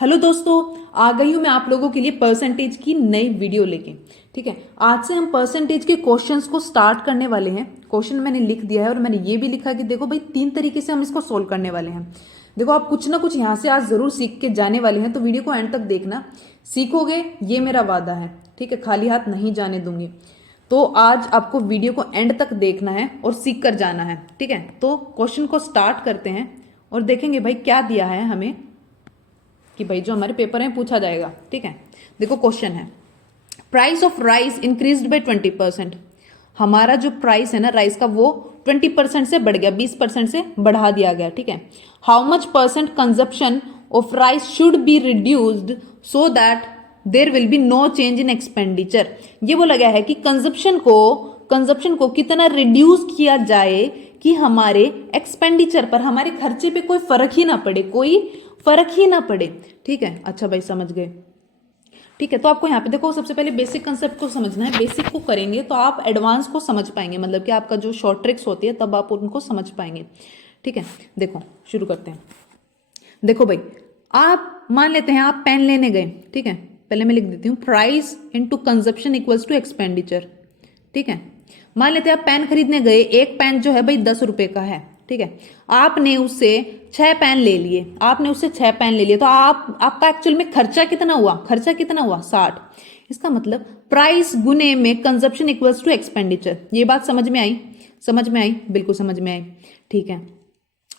Hello दोस्तों, आ गई हूं मैं आप लोगों के लिए परसेंटेज की नई वीडियो लेके। ठीक है, आज से हम परसेंटेज के क्वेश्चंस को स्टार्ट करने वाले हैं। क्वेश्चन मैंने लिख दिया है और मैंने ये भी लिखा कि देखो भाई 3 तरीके से हम इसको सोल्व करने वाले हैं। देखो आप कुछ ना कुछ यहाँ से आज जरूर सीख के जाने वाले हैं, तो वीडियो को एंड तक देखना। सीखोगे ये मेरा वादा है, ठीक है, खाली हाथ नहीं जाने दूंगी। तो आज आपको वीडियो को एंड तक देखना है और सीख कर जाना है। ठीक है, तो क्वेश्चन को स्टार्ट करते हैं और देखेंगे भाई क्या दिया है हमें, कि भाई जो हमारे पेपर में पूछा जाएगा। ठीक है, देखो क्वेश्चन है, price of rice increased by 20%। हमारा जो प्राइस है ना राइस का वो 20% से बढ़ गया, 20% से बढ़ा दिया गया। ठीक है, how much percent consumption of rice should be reduced so that there will be no change in expenditure. ये बोला गया है कि कंजप्शन को कितना रिड्यूस किया जाए कि हमारे एक्सपेंडिचर पर, हमारे खर्चे पे कोई फर्क ही ना पड़े, कोई फर्क ही ना पड़े। ठीक है, अच्छा भाई समझ गए। ठीक है, तो आपको यहाँ पे देखो सबसे पहले बेसिक कंसेप्ट को समझना है। बेसिक को करेंगे तो आप एडवांस को समझ पाएंगे, मतलब कि आपका जो शॉर्ट ट्रिक्स होती है तब आप उनको समझ पाएंगे। ठीक है, देखो शुरू करते हैं। देखो भाई, आप मान लेते हैं आप पेन लेने गए। ठीक है, पहले मैं लिख देती हूँ, price into consumption equals to expenditure. ठीक है, मान लेते हैं आप पेन खरीदने गए, एक पेन जो है भाई 10 रुपए का है। ठीक है, आपने उससे 6 पेन ले लिए, तो आपका एक्चुअल में खर्चा कितना हुआ 60। इसका मतलब प्राइस गुने में कंजप्शन इक्वल्स टू एक्सपेंडिचर। ये बात समझ में आई, बिल्कुल समझ में आई। ठीक है,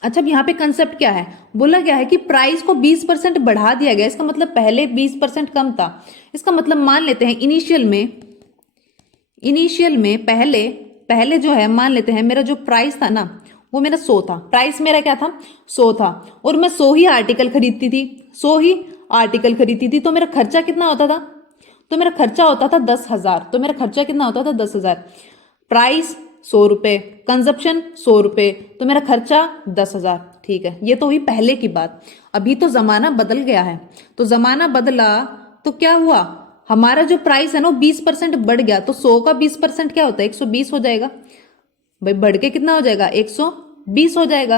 अच्छा अब यहाँ पे कंसेप्ट क्या है, बोला गया है कि प्राइस को 20% बढ़ा दिया गया। इसका मतलब पहले 20% कम था। इसका मतलब मान लेते हैं इनिशियल में पहले जो है, मान लेते हैं मेरा जो प्राइस था ना वो मेरा 100 था। प्राइस मेरा क्या था, 100 था, और मैं 100 ही आर्टिकल खरीदती थी। तो मेरा खर्चा कितना होता था, तो मेरा खर्चा होता था 10,000। तो मेरा खर्चा कितना होता था 10,000। प्राइस 100 रुपए, कंजप्शन 100 रुपए, तो मेरा खर्चा 10,000। ठीक है, ये तो हुई पहले की बात। अभी तो जमाना बदल गया है, तो जमाना बदला तो क्या हुआ, हमारा जो प्राइस है ना 20% बढ़ गया। तो 100 का 20% क्या होता है, 120 हो जाएगा भाई। बढ़ के कितना हो जाएगा, 120 हो जाएगा।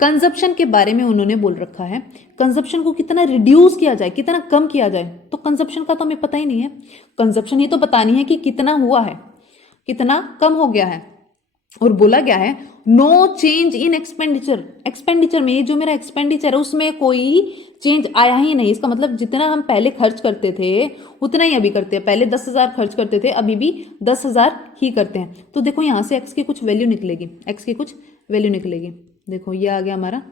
कंजप्शन के बारे में उन्होंने बोल रखा है, कंजप्शन को कितना रिड्यूस किया जाए, कितना कम किया जाए। तो कंजप्शन का तो हमें पता ही नहीं है, कंजप्शन ही तो बतानी है कि कितना हुआ है, कितना कम हो गया है। और बोला गया है नो चेंज इन एक्सपेंडिचर में, जो मेरा एक्सपेंडिचर है उसमें कोई चेंज आया ही नहीं। इसका मतलब जितना हम पहले खर्च करते थे उतना ही अभी करते हैं। पहले 10,000 खर्च करते थे, अभी भी 10,000 ही करते हैं। तो देखो यहाँ से एक्स की कुछ वैल्यू निकलेगी। देखो ये आ गया हमारा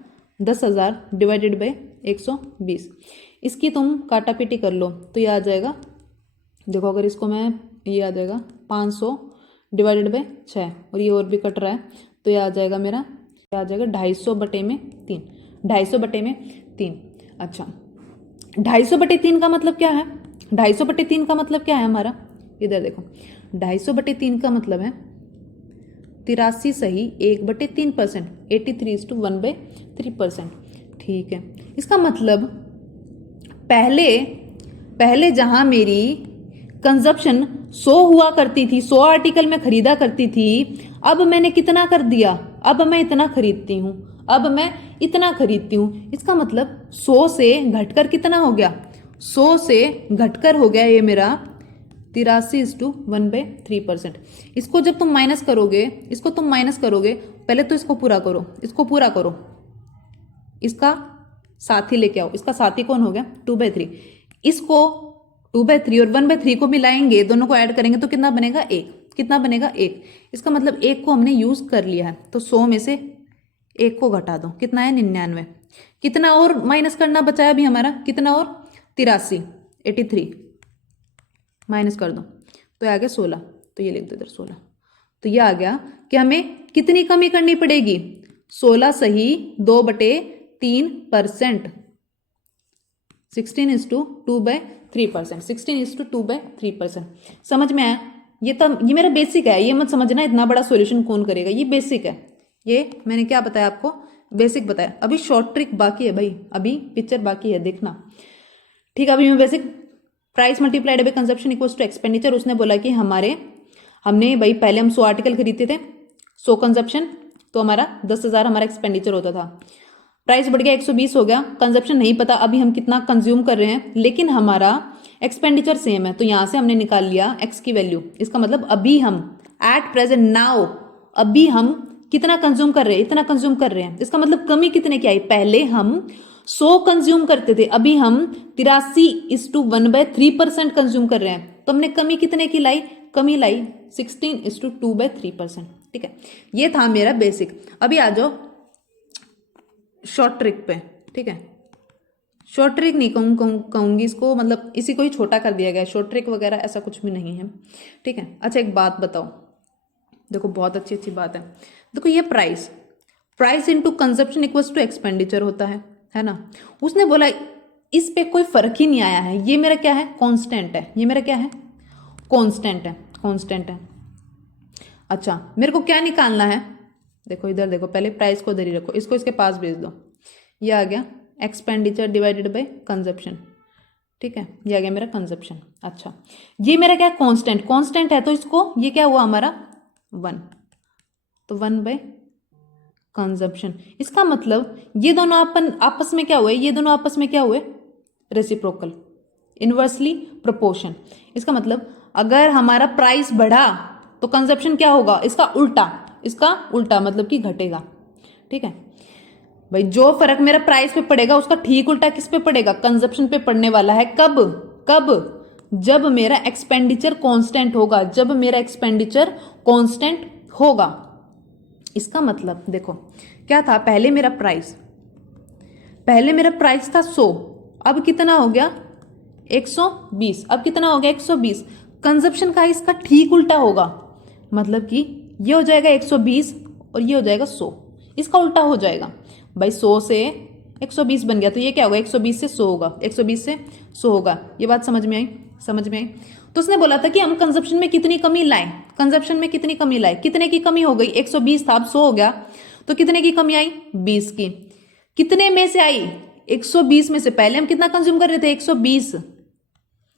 10,000 डिवाइडेड बाई 120। इसकी तुम काटा पीटी कर लो तो ये आ जाएगा, देखो अगर इसको मैं, ये आ जाएगा 500 डिवाइडेड बाई 6, और ये और भी कट रहा है तो ये आ जाएगा मेरा, ये आ जाएगा 250 बटे में 3। 250 बटे में 3। अच्छा 250 बटे 3 का मतलब क्या है, 250 बटे 3 का मतलब क्या है हमारा, इधर देखो 250 बटे 3 का मतलब है 83 सही 1/3%, 83:1/3%। ठीक है, इसका मतलब पहले जहां मेरी कंजप्शन 100 हुआ करती थी, 100 आर्टिकल में खरीदा करती थी, अब मैंने कितना कर दिया, अब मैं इतना खरीदती हूँ। इसका मतलब 100 से घटकर कितना हो गया, 100 से घटकर हो गया ये मेरा 83:1/3%। इसको जब तुम माइनस करोगे, पहले तो इसको पूरा करो, इसका साथी लेके आओ। इसका साथी कौन हो गया, 2/3। इसको 2/3 और 1/3 को मिलाएंगे, दोनों को ऐड करेंगे तो कितना बनेगा, 1। कितना बनेगा, 1। इसका मतलब 1 को हमने यूज कर लिया है, तो 100 में से 1 को घटा दो, कितना है 99। कितना और माइनस करना बचा है अभी हमारा, कितना और 83, 83 माइनस कर दो तो आ गया 16। तो ये लिख दो इधर 16। तो ये आ गया कि हमें कितनी कमी करनी पड़ेगी, 16 सही 2/3%, 16:2/3%, 16:2/3%। समझ में आया, ये मेरा बेसिक है, ये मत समझना इतना बड़ा सॉल्यूशन कौन करेगा, ये बेसिक है। ये मैंने क्या बताया आपको, बेसिक बताया। अभी शॉर्ट ट्रिक बाकी है भाई, अभी पिक्चर बाकी है, देखना। ठीक है, अभी मैं basic, price multiplied by consumption equals to expenditure. उसने बोला कि हमने भाई पहले हम 100 आर्टिकल खरीदते थे, 100 कंजप्शन, तो हमारा 10,000 हमारा एक्सपेंडिचर होता था। प्राइस बढ़ गया 120 हो गया, कंजप्शन नहीं पता अभी हम कितना कंज्यूम कर रहे हैं, लेकिन हमारा एक्सपेंडिचर सेम है, तो यहां से हमने निकाल लिया एक्स की वैल्यू। इसका मतलब अभी हम एट प्रेजेंट नाउ अभी हम कितना कंज्यूम कर रहे हैं, इतना कंज्यूम कर रहे हैं। इसका मतलब कमी कितने की आई, पहले हम 100 कंज्यूम करते थे, अभी हम 83:1/3% कंज्यूम कर रहे हैं, तो हमने कमी कितने की लाई, कमी लाई 16:2/3%। ठीक है, ये था मेरा बेसिक। अभी आ जाओ शॉर्ट ट्रिक पे। ठीक है, शॉर्ट ट्रिक नहीं कहूंगी इसको, मतलब इसी को ही छोटा कर दिया गया, शॉर्ट ट्रिक वगैरह ऐसा कुछ भी नहीं है। ठीक है, अच्छा एक बात बताओ, देखो बहुत अच्छी अच्छी बात है। देखो ये price into consumption equals to expenditure होता है ना। उसने बोला इस पे कोई फर्क ही नहीं आया है, ये मेरा क्या है, कांस्टेंट है, ये मेरा क्या है, कांस्टेंट है। अच्छा मेरे को क्या निकालना है, देखो इधर देखो, पहले प्राइस को इधर ही रखो, इसको इसके पास भेज दो, ये आ गया एक्सपेंडिचर डिवाइडेड बाय कंजप्शन। ठीक है, ये आ गया मेरा कंजप्शन। अच्छा ये मेरा क्या, कांस्टेंट है, तो इसको ये क्या हुआ हमारा 1, तो 1/, कंजप्शन। इसका मतलब ये दोनों आपस में क्या हुए, ये दोनों आपस में क्या हुए, रेसिप्रोकल, इनवर्सली प्रोपोर्शन। इसका मतलब अगर हमारा प्राइस बढ़ा तो कंजप्शन क्या होगा, इसका उल्टा मतलब कि घटेगा। ठीक है भाई, जो फर्क मेरा प्राइस पे पड़ेगा उसका ठीक उल्टा किस पे पड़ेगा, कंजप्शन पे पड़ने वाला है। कब जब मेरा एक्सपेंडिचर कांस्टेंट होगा। इसका मतलब देखो क्या था, पहले मेरा प्राइस था 100, अब कितना हो गया 120, अब कितना हो गया 120। कंजप्शन का इसका ठीक उल्टा होगा, मतलब कि ये हो जाएगा 120 और ये हो जाएगा 100, इसका उल्टा हो जाएगा भाई। 100 से 120 बन गया, तो ये क्या होगा, 120 से 100 होगा, 120 से 100 होगा। ये बात समझ में आई। तो उसने बोला था कि हम कंजप्शन में कितनी कमी लाएं, कितने की कमी हो गई, 120 था अब 100 हो गया, तो कितने की कमी आई, 20 की। कितने में से आई, 120 में से। पहले हम कितना कंज्यूम कर रहे थे, 120,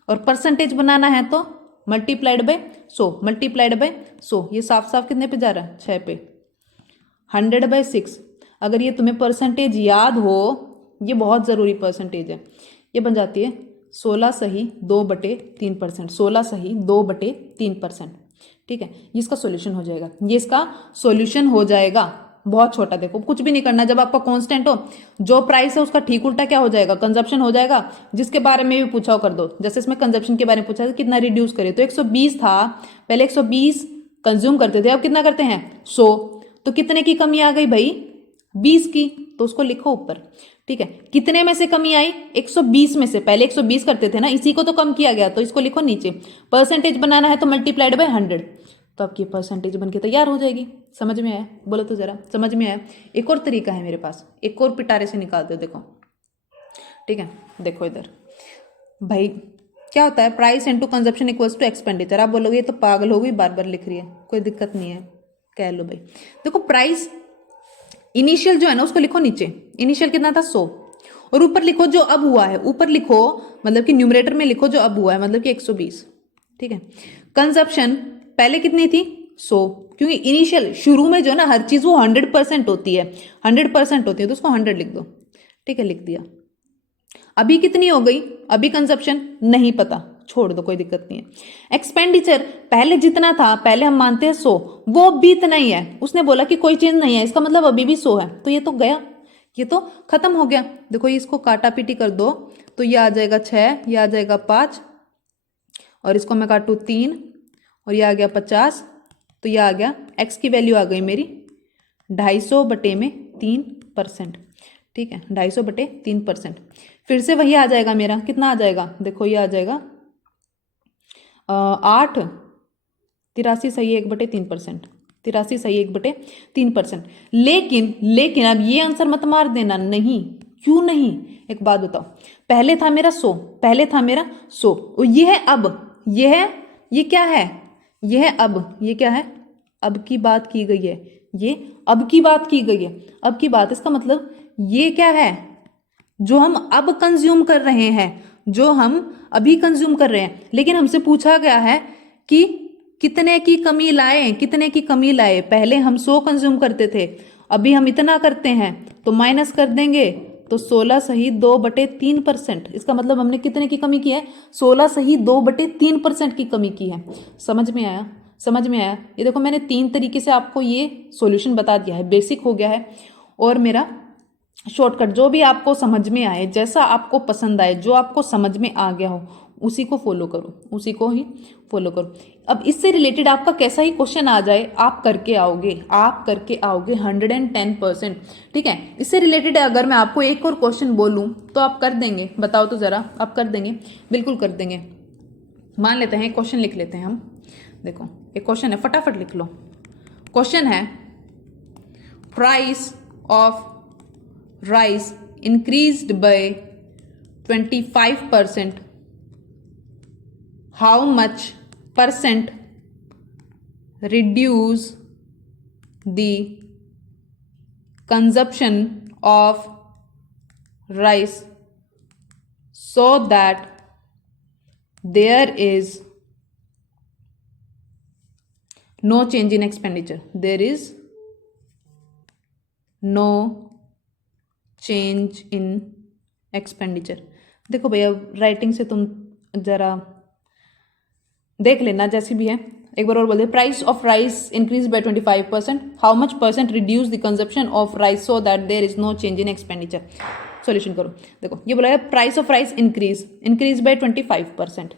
और परसेंटेज बनाना है तो मल्टीप्लाइड बाय 100, ये साफ साफ कितने पे जा रहा है, 6 पे। 100/6, अगर ये तुम्हें परसेंटेज याद हो, ये बहुत जरूरी परसेंटेज है, ये बन जाती है 16 सही 2/3%, 16 सही 2/3%। ठीक है, ये इसका सॉल्यूशन हो जाएगा, बहुत छोटा। देखो कुछ भी नहीं करना, जब आपका कांस्टेंट हो, जो प्राइस है उसका ठीक उल्टा क्या हो जाएगा, कंजप्शन हो जाएगा। जिसके बारे में भी पूछा हो कर दो, जैसे इसमें कंजप्शन के बारे में पूछा था कितना रिड्यूस करे, तो 120 था, पहले 120 कंज्यूम करते थे, अब कितना करते हैं 100, तो कितने की कमी आ गई भाई, 20 की, तो उसको लिखो ऊपर। ठीक है, कितने में से कमी आई, 120 में से। पहले 120 करते थे ना, इसी को तो कम किया गया, तो इसको लिखो नीचे। परसेंटेज बनाना है तो मल्टीप्लाइड बाय 100, तो आपकी परसेंटेज बनके तैयार हो जाएगी। समझ में आया, बोलो तो जरा, समझ में आया। एक और तरीका है मेरे पास, एक और पिटारे से निकाल दो, देखो। ठीक है, देखो इधर भाई क्या होता है, price into consumption equals to expenditure. आप बोलोगे ये तो पागल हो गई, बार बार लिख रही है, कोई दिक्कत नहीं है, कह लो भाई। देखो प्राइस इनिशियल जो है ना उसको लिखो नीचे, इनिशियल कितना था 100, और ऊपर लिखो जो अब हुआ है, ऊपर लिखो मतलब कि न्यूमरेटर में लिखो जो अब हुआ है, मतलब कि 120। ठीक है, कंजप्शन पहले कितनी थी 100, क्योंकि इनिशियल शुरू में जो है ना हर चीज वो 100% होती है, 100% होती है, तो उसको 100 लिख दो। ठीक है, लिख दिया। अभी कितनी हो गई, अभी कंजप्शन नहीं पता, छोड़ दो, कोई दिक्कत नहीं है। एक्सपेंडिचर पहले जितना था, पहले हम मानते हैं 100, वो भी इतना ही है। उसने बोला कि कोई चेंज नहीं है, इसका मतलब अभी भी 100 है, तो ये तो गया, ये तो खत्म हो गया। देखो इसको काटा पीटी कर दो, तो ये आ जाएगा 6, ये आ जाएगा 5, और इसको मैं काटू 3, और ये आ गया 50, तो ये आ गया एक्स की वैल्यू आ गई मेरी 250/3%। ठीक है, 250/3%। फिर से वही आ जाएगा मेरा, कितना आ जाएगा, देखो ये आ जाएगा 8, 83 सही 1/3%, 83 सही 1/3%। लेकिन अब ये आंसर मत मार देना, नहीं, क्यों नहीं, एक बात बताओ, पहले था मेरा 100, और ये है अब, ये क्या है, ये है अब, ये क्या है, अब की बात की गई है, ये अब की बात की गई है, अब की बात। इसका मतलब ये क्या है, जो हम अब कंज्यूम कर रहे हैं, जो हम अभी कंज्यूम कर रहे हैं, लेकिन हमसे पूछा गया है कि कितने की कमी लाए, पहले हम 100 कंज्यूम करते थे अभी हम इतना करते हैं तो माइनस कर देंगे, तो 16 - 2/3%। इसका मतलब हमने कितने की कमी की है? 16 - 2/3% की कमी की है। समझ में आया? समझ में आया? ये देखो मैंने 3 तरीके से आपको ये सॉल्यूशन बता दिया है। बेसिक हो गया है और मेरा शॉर्टकट। जो भी आपको समझ में आए, जैसा आपको पसंद आए, जो आपको समझ में आ गया हो, उसी को फॉलो करो, उसी को ही फॉलो करो। अब इससे रिलेटेड आपका कैसा ही क्वेश्चन आ जाए, आप करके आओगे, आप करके आओगे 110%। ठीक है, इससे रिलेटेड अगर मैं आपको एक और क्वेश्चन बोलूं तो आप कर देंगे? बताओ तो जरा, आप कर देंगे? बिल्कुल कर देंगे। मान लेते हैं क्वेश्चन लिख लेते हैं हम। देखो एक क्वेश्चन है, फटाफट लिख लो। क्वेश्चन है, price of rice increased by 25%. How much percent reduce the consumption of rice so that there is no change in expenditure? There is no change in expenditure. देखो भैया राइटिंग से तुम जरा देख लेना जैसी भी है। एक बार और बोल दे, price of rice increase by 25%, how much percent reduce the consumption of rice so that there is no change in expenditure. Solution करो। देखो ये बोला है price of rice increase by 25%,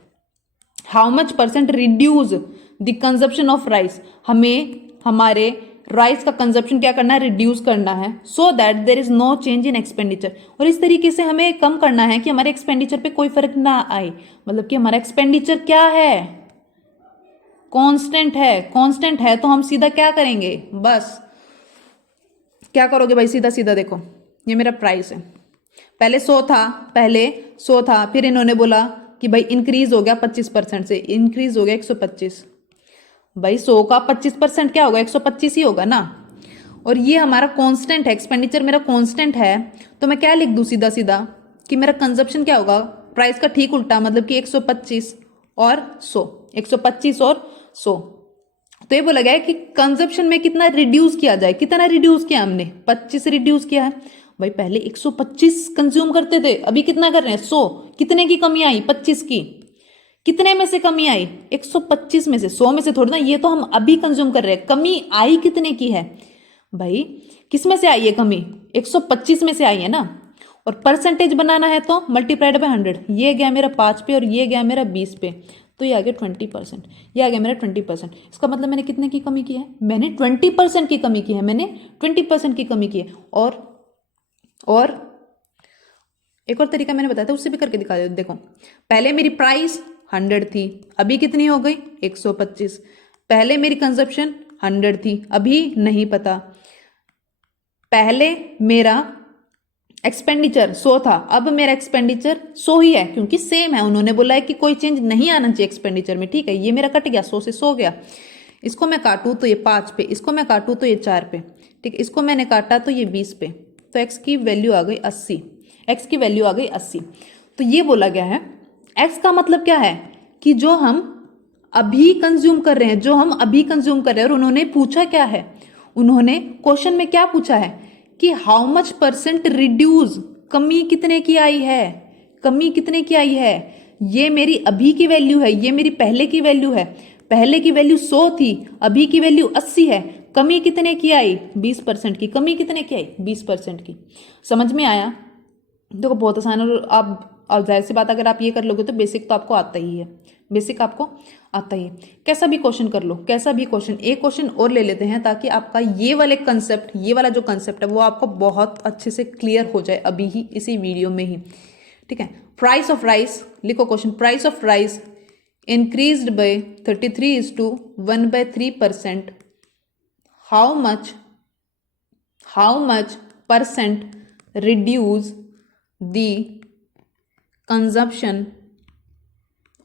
how much percent reduce the consumption of rice, हमें हमारे rice का consumption क्या करना है? रिड्यूस करना है, so that there is no change in expenditure. और इस तरीके से हमें कम करना है कि हमारे एक्सपेंडिचर पे कोई फर्क ना आए। मतलब कि हमारा एक्सपेंडिचर क्या है? कांस्टेंट है। कांस्टेंट है तो हम सीधा क्या करेंगे? बस क्या करोगे भाई? सीधा सीधा देखो, ये मेरा प्राइस है, पहले 100 था, फिर इन्होंने बोला कि भाई इंक्रीज हो गया 25% से, इंक्रीज हो गया 125। भाई 100 का 25% क्या होगा? 125 ही होगा ना। और ये हमारा कांस्टेंट है, एक्सपेंडिचर मेरा कांस्टेंट है, तो मैं क्या लिख दूं सीधा सीधा कि मेरा कंजप्शन क्या होगा? प्राइस का ठीक उल्टा, मतलब कि 125 और 100, 125 और 100। तो ये बोला गया है कि कंजप्शन में कितना रिड्यूस किया जाए। कितना रिड्यूस किया हमने? 25 रिड्यूस किया है। भाई पहले 125 कंज्यूम करते थे, अभी कितना कर रहे हैं? 100। कितने की कमी आई? 25 की। कितने में से कमी आई? 125 में से। 100 में से थोड़ी ना, ये तो हम अभी कंज्यूम कर रहे हैं। कमी आई कितने की है भाई? किस में से आई है कमी? 125 में से आई है ना। और परसेंटेज बनाना है तो मल्टीप्लाइड बाय 100। ये गया मेरा 5 पे और ये गया मेरा 20 पे, तो ये आ गया 20%। ये आ गया मेरा 20%। इसका मतलब मैंने कितने की कमी की है? मैंने 20% की कमी की है। मैंने 20% की कमी की है। और एक और तरीका मैंने बताया था, उससे भी करके दिखा दो। देखो पहले मेरी प्राइस 100 थी, अभी कितनी हो गई? 125। पहले मेरी कंजप्शन 100 थी, अभी नहीं पता। पहले मेरा एक्सपेंडिचर 100 था, अब मेरा एक्सपेंडिचर 100 ही है, क्योंकि सेम है। उन्होंने बोला है कि कोई चेंज नहीं आना चाहिए एक्सपेंडिचर में। ठीक है, ये मेरा कट गया, 100 से 100 गया। इसको मैं काटूं तो ये 5 पे, इसको मैं काटूं तो ये 4 पे, ठीक है, इसको मैंने काटा तो ये 20 पे, तो एक्स की वैल्यू आ गई 80। एक्स की वैल्यू आ गई 80। तो ये बोला गया है, एक्स का मतलब क्या है कि जो हम अभी कंज्यूम कर रहे हैं, जो हम अभी कंज्यूम कर रहे हैं। और उन्होंने पूछा क्या है? उन्होंने क्वेश्चन में क्या पूछा है कि हाउ मच परसेंट रिड्यूस, कमी कितने की आई है? कमी कितने की आई है? ये मेरी अभी की वैल्यू है, ये मेरी पहले की वैल्यू है। पहले की वैल्यू 100 थी, अभी की वैल्यू 80 है। कमी कितने की आई? 20% की। कमी कितने की आई? 20% की। समझ में आया? देखो बहुत आसान है। और आप जाहिर सी बात, अगर आप ये कर लोगे तो बेसिक तो आपको आता ही है, बेसिक आपको आता ही है। कैसा भी क्वेश्चन कर लो, कैसा भी क्वेश्चन। एक क्वेश्चन और ले लेते हैं ताकि आपका ये वाले कंसेप्ट, ये वाला जो कंसेप्ट है वो आपको बहुत अच्छे से क्लियर हो जाए अभी ही इसी वीडियो में ही। ठीक है, प्राइस ऑफ राइस लिखो question. Price of rice increased by 33:1/3%। How much percent reduce the consumption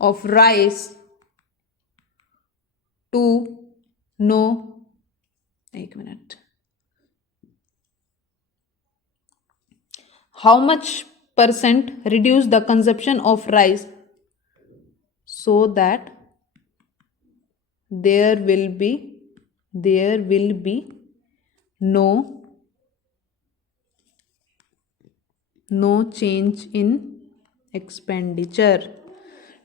of rice to no, एक minute, how much percent reduce the consumption of rice so that there will be no no change in expenditure.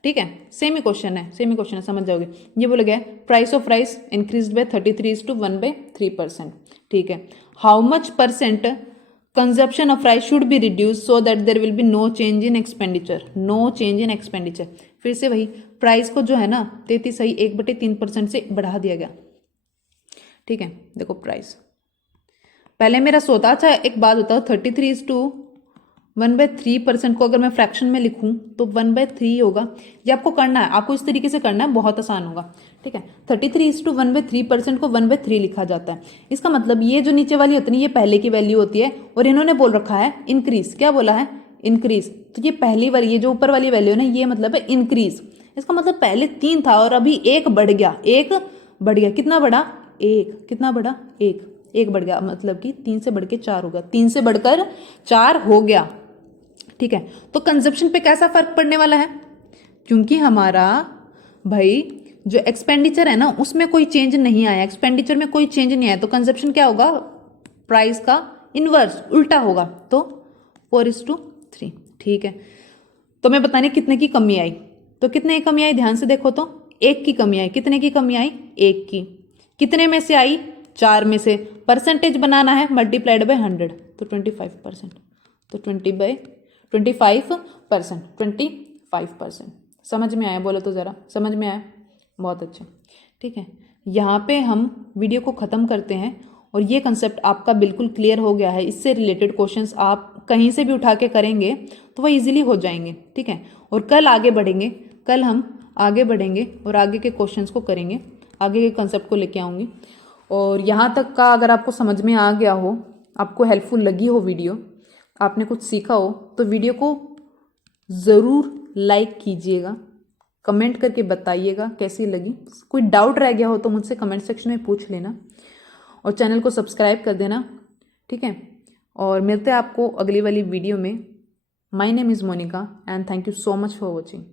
ठीक है, same ही question है, समझ जाओगे। ये बोला गया price of rice increase by 33:1/3%। ठीक है, how much percent consumption of rice should be reduce so that there will be no change in expenditure. No change in expenditure, फिर से वही प्राइस को जो है ना 33.1/3% से बढ़ा दिया गया। ठीक है, देखो प्राइस पहले मेरा सोता, अच्छा एक बात बताओ, 33:1/3% को अगर मैं फ्रैक्शन में लिखूं तो 1/3 होगा। ये आपको करना है, आपको इस तरीके से करना है, बहुत आसान होगा। ठीक है, 33:1/3% को 1/3 लिखा जाता है। इसका मतलब ये जो नीचे वाली होती है ये पहले की वैल्यू होती है, और इन्होंने बोल रखा है इंक्रीज। क्या बोला है? इंक्रीज। तो ये पहली वाली, ये जो ऊपर वाली वैल्यू है ना, ये मतलब है इंक्रीज। इसका मतलब पहले 3 था और अभी 1 बढ़ गया, 1 बढ़ गया। कितना बढ़ा? 1। कितना बढ़ा? 1 बढ़ गया, मतलब कि 3 से बढ़ के 4 होगा, 3 से बढ़कर 4 हो गया। ठीक है, तो कंजप्शन पे कैसा फर्क पड़ने वाला है? क्योंकि हमारा भाई जो एक्सपेंडिचर है ना उसमें कोई चेंज नहीं आया, एक्सपेंडिचर में कोई चेंज नहीं आया, तो कंजप्शन क्या होगा? प्राइस का इनवर्स, उल्टा होगा। तो 4:3। ठीक है, तो मैं बताने कितने की कमी आई, तो कितने की कमी आई ध्यान से देखो तो 1 की कमी आई। कितने की कमी आई? 1 की। कितने में से आई? 4 में से। परसेंटेज बनाना है, मल्टीप्लाइड बाय 100, तो 25%। तो 25%। समझ में आया? बोलो तो ज़रा, समझ में आया? बहुत अच्छा। ठीक है, यहाँ पे हम वीडियो को ख़त्म करते हैं, और ये कंसेप्ट आपका बिल्कुल क्लियर हो गया है। इससे रिलेटेड क्वेश्चंस आप कहीं से भी उठा के करेंगे तो वह इजीली हो जाएंगे। ठीक है, और कल आगे बढ़ेंगे, कल हम आगे बढ़ेंगे और आगे के क्वेश्चंस को करेंगे, आगे के कंसेप्ट को लेके आऊँगी। और यहाँ तक का अगर आपको समझ में आ गया हो, आपको हेल्पफुल लगी हो वीडियो, आपने कुछ सीखा हो, तो वीडियो को ज़रूर लाइक कीजिएगा, कमेंट करके बताइएगा कैसी लगी। कोई डाउट रह गया हो तो मुझसे कमेंट सेक्शन में पूछ लेना, और चैनल को सब्सक्राइब कर देना। ठीक है, और मिलते हैं आपको अगली वाली वीडियो में। My name is Monika and thank you so much for watching.